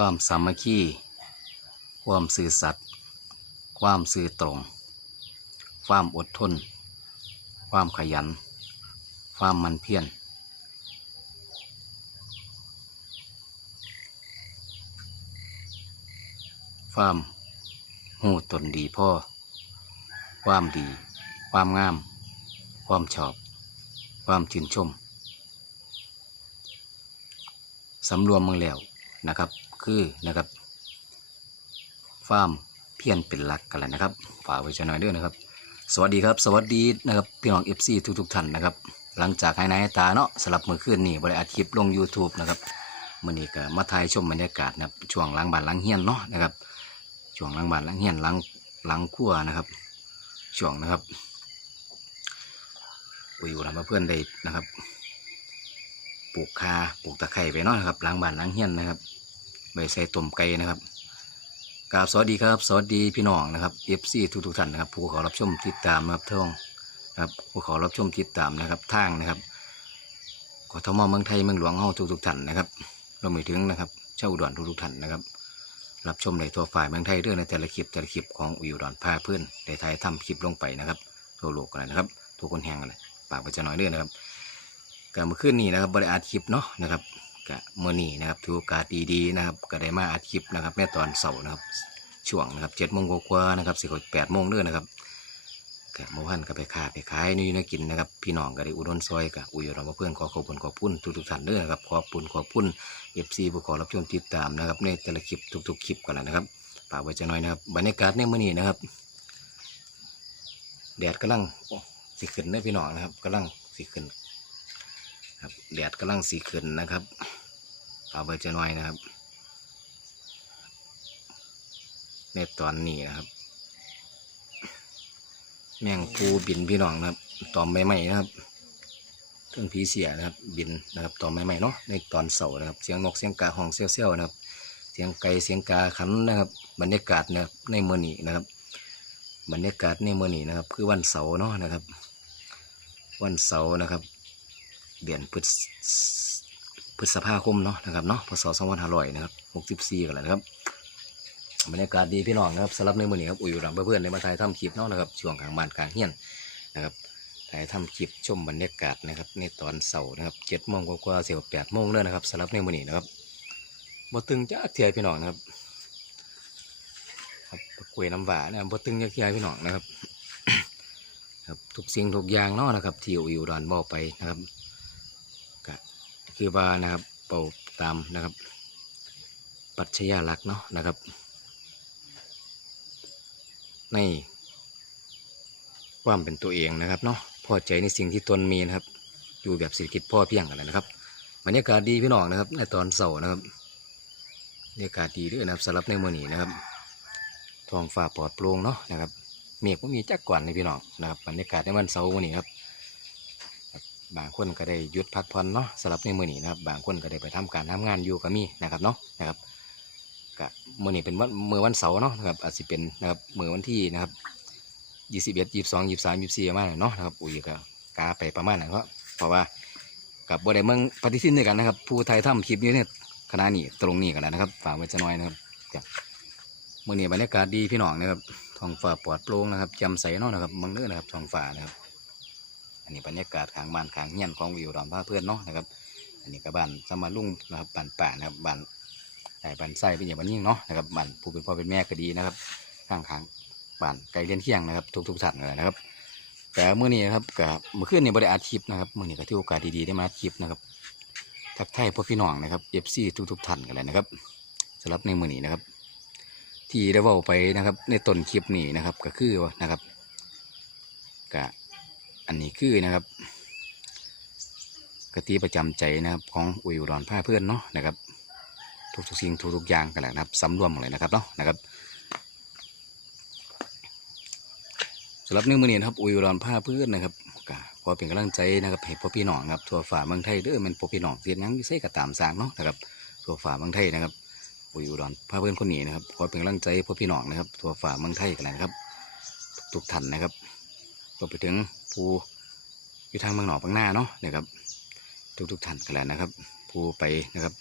ความสามัคคี ความซื่อสัตย์ ความซื่อตรง ความอดทน ความขยัน ความมันเพียร ความหูตนดีพ่อ ความดี ความงาม ความชอบ ความชื่นชม สำรวมเมืองแล้ว นะครับ คือนะครับฟาร์มเพียนเป็นหลักกันแล้วนะครับฝากไว้ชหน่อยด้วยนะครับ สวัสดีครับ สวัสดีนะครับพี่น้องเอฟซีทุกๆท่านนะครับ หลังจากให้นายตาเนาะสลับมือขึ้นนี่บริอัดคลิปลง YouTube นะครับมื่อนี้ก็มาถ่ายชมบรรยากาศนะครับช่วงล้างบานล้างเฮียนเนาะนะครับช่วงล้างบานล้างเฮียนล้างล้างครัวนะครับช่วงนะครับอุยอยู่นะเพื่อนได้นะครับ ปลูกคาปลูกตะไคร้ไปเนาะนะครับล้างบ้านล้างเฮียนนะครับใบใส่ต้มไก่นะครับกราบสวัสดีครับสวัสดีพี่น้องนะครับเอฟซีทุกทุกท่านนะครับผู้ขารับชมติดตามนะครับท่องนะครับผู้ขารับชมติดตามนะครับทางนะครับกทมเมืองไทยเมืองหลวงเฮาทุกทุกท่านนะครับรวมไปถึงนะครับเจ้าอุดรทุกทุกท่านนะครับ รับชมในทั่วฝ่ายเมืองไทยเรื่องในแต่ละคลิปแต่ละคลิปของอุดรพาเพื่อนได้ถ่ายทำคลิปลงไปนะครับทั่วโลกกันเลยนะครับทุกคนแห่งกันเลยปากไปจะน้อยเด้อนะครับ ก็เมื่อคืนนี้นะครับบริอาคลิปเนาะนะครับก็เมื่อนี้นะครับถือโอกาสดีๆนะครับก็ได้มาอัดคลิปนะครับในตอนเสาร์นะครับช่วงนะครับเจ็ดโมงกว่าๆนะครับสิบแปดโมงเด้อนะครับก็เมื่อวานก็ไปค้าไปขายนี่นะกินนะครับพี่น้องก็ได้อุดหซอยกับอุยเราเพื่อนขอขอบคุณขอบคุณทุกๆท่านเด้อนะครับขอบคุณขอบคุณเอฟซีผู้ขอรับชมติดตามนะครับในแต่ละคลิปทุก ๆ คลิปกันแล้วนะครับฝากไว้จะน้อยนะครับบรรยากาศในมื่อนี้นะครับแดดกำลังสิขึ้นเด้อพี่น้องนะครับกำลังสิขึ้น ครับแดดกำลังสีขึ้นนะครับฝาเบอร์จะน้อยนะครับ ในตอนนี้นะครับ แมงปูบินพี่น้องนะครับตอมใหม่ๆนะครับเครื่องผีเสียนะครับ บินนะครับตอมใหม่ๆเนาะในตอนเสาร์นะครับเสียงนกเสียงกาห้องเซี่ยวๆนะครับ เสียงไก่เสียงกาขันนะครับ บรรยากาศนะครับในเมื่อนี้นะครับ บรรยากาศในเมื่อนี้นะครับ คือวันเสาร์เนาะนะครับ วันเสาร์นะครับ เดือนพฤษพฤษภาคมเนาะนะครับเนาะพศสองพันห้าร้อยนะครับหกสิบสี่กันแล้วนะครับบรรยากาศดีพี่น้องนะครับสำหรับในมื้อนี้ครับอุยอยู่หลังเพื่อนๆในมาถ่ายทำคลิปเนาะนะครับช่วงกลางบ้านกลางเฮียนนะครับถ่ายทำคลิปชมบรรยากาศนะครับในตอนเสาร์นะครับเจ็ดโมงกว่าๆเสียวแปดโมงเลยนะครับสำหรับในมื้อนี้นะครับบ่ตึงจ้าเทียพี่น้องนะครับครับกล้วยน้ำหวานนะครับบ่ตึงจ้าเทียพี่น้องนะครับครับทุกสิ่งทุกอย่างเนาะนะครับที่อุยอยู่ดอนบอกไปนะครับ คือว่านะครับเป่าตามนะครับ ปัจจัยลักษ์เนาะนะครับ ในความเป็นตัวเองนะครับเนาะพอใจในสิ่งที่ตนมีนะครับ อยู่แบบเศรษฐกิจพ่อเพียงกันนะครับบรรยากาศดีพี่น้องนะครับ ในตอนเสาร์นะครับบรรยากาศดีด้วยนะครับสำหรับในมื้อนี้นะครับท้องฟ้าปลอดโปร่งเนาะนะครับเมฆก็มีจักกวนในพี่น้องนะครับบรรยากาศในวันเสาร์วันนี้ครับ บางคนก็ได้หยุดพักผ่อนเนาะสำหรับในมือนี้นะครับ บางคนก็ได้ไปทำการทำงานอยู่ก็มีนะครับเนาะนะครับก็มือนี้เป็นวันมือวันเสาร์เนาะนะครับอาจจะเป็นนะครับมือวันที่นะครับยี่สิบเอ็ดยี่สิบสองยี่สิบสามยี่สิบสี่ประมาณเนาะนะครับอุ้ยก็กาไปประมาณนั้นเพราะเพราะว่ากับบ่ได้เมืองปฏิทินด้วยกันนะครับ ผู้ไทยทำคลิปนี้เนี่ยขณะนี้ตรงนี้กันแล้วนะครับฝากไว้จะน้อยนะครับครับมื้อนี้บรรยากาศดีพี่น้องนะครับท้องฟ้าปลอดโปร่งนะครับจำใสเนาะนะครับเมืองเนื้อนะครับท้องฟ้านะครับ อันนี้บรรยากาศขางบ้านขางเฮียนของวิวดอนพาเพื่อนเนาะนะครับ อันนี้ก็บ้านสมาลุงนะครับบ้านป่านะครับบ้านไอ้บ้านไส้เป็นอย่างบ้านยิ่งเนาะนะครับบ้านผู้เป็นพ่อเป็นแม่ก็ดีนะครับข้างขางบ้านไกลเลี้ยนเที่ยงนะครับ ทุกทุกๆท่านเลยนะครับ แต่เมื่อนี้นะครับกับเมื่อคืนนี้บริอาชีพนะครับเมื่อนี้ก็ที่โอกาสดีๆได้มาอาชีพนะครับทักทายพ่อพี่น้องนะครับเอฟซีทุกๆท่านกันเลยนะครับสำหรับในมื่อนี้นะครับ ที่ได้เว่าไปนะครับ ในต้นคลิปนี้นะครับก็คือว่านะครับกะ อันนี้คือนะครับกติประจำใจนะครับ ของอุยอุดรผ้าเพื่อนเนาะนะครับ ทุกๆสิ่งทุกๆอย่างกันแหละนะครับสำรวมหมดเลยนะครับเนาะนะครับสำหรับในมือนี้นะครับอุยอุดรผ้าเพื่อนนะครับก็ขอเป็นกำลังใจนะครับให้พ่อพี่น้องครับทั่วฝ่าเมืองไทยเด้อมันพ่อพี่น้องเสียนหยังอยู่ใส่กระตามสร้างเนาะนะครับทั่วฝ่าเมืองไทยนะครับอุยอุดรผ้าเพื่อนคนนี้นะครับขอเป็นกำลังใจพ่อพี่น้องนะครับทั่วฝ่าเมืองไทยกันแหละนะครับ ทุกๆท่านนะครับ รวมไปถึงผู้อยู่ทางเมืองหนอกบางหน้าเนาะนะครับ ทุกๆท่านกันแล้วนะครับ ผู้ไปนะครับ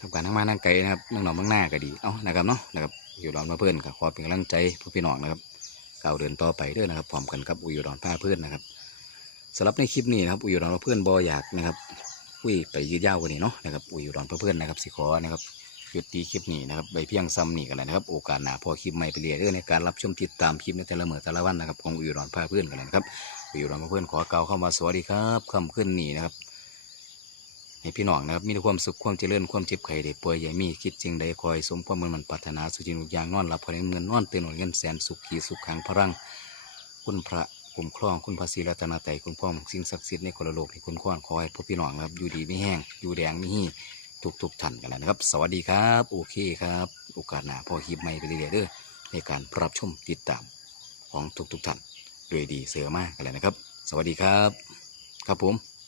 ทำการทั้งมาทั้งไกลนะครับน้องๆเมืองหน้าก็ดีเอานะครับเนาะนะครับอยู่รอนมาเพื่อนก็ขอเป็นกำลังใจพวกพี่น้องนะครับก้าวเดินต่อไปเด้อนะครับพร้อมกันกับอุยรอนผ้าเพื่อนนะครับสำหรับในคลิปนี้นะครับอุยรอนเพื่อนบออยากนะครับคุยไปยืดยาวกว่านี้เนาะนะครับอุยรอนเพื่อนนะครับสิขอนะครับ ยุดตีคลิปนี้นะครับใบเพียงซ้ำนี่กันเลยนะครับ โอกาสหน้าพอคลิปใหม่ไปเรื่อยเด้อในการรับชมติดตามคลิปในแต่ละเมื่อแต่ละวันนะครับของอุยรอนผ้าเพื่อนกันเลยนะครับอุยรอนเพื่อนขอกล่าวเข้ามาสวัสดีครับคำขึ้นนี่นะครับให้พี่น้องนะครับมีความสุขความเจริญความเจ็บไข้ได้ป่วยอย่มีคิดจริงใดคอยสมความมุ่งมันปรารถนาสุจินุกอย่างนอนหลับพอได้เงินนอนตื่นหนเงินแสนสุขขีสุขขังพรังคุณพระคุ้มครองคุณพระศรีรัตนตรัยคุณพ่อสิ่งศักดิ์สิทธิ์ในคนโลกที่คุณข้อนขอให้พวกพี่น้องนะครับอยู่ดีไม่แห้งอยู่แดงไม่หี่ ทุกทุกๆท่านกันแล้วนะครับ สวัสดีครับ โอเคครับ โอกาสหน้าพอคลิปใหม่ไปเรื่อยๆเด้อในการรับชมติดตามของทุกทุกๆท่านด้วยดีเสือมากกันแล้วนะครับ สวัสดีครับ ครับผม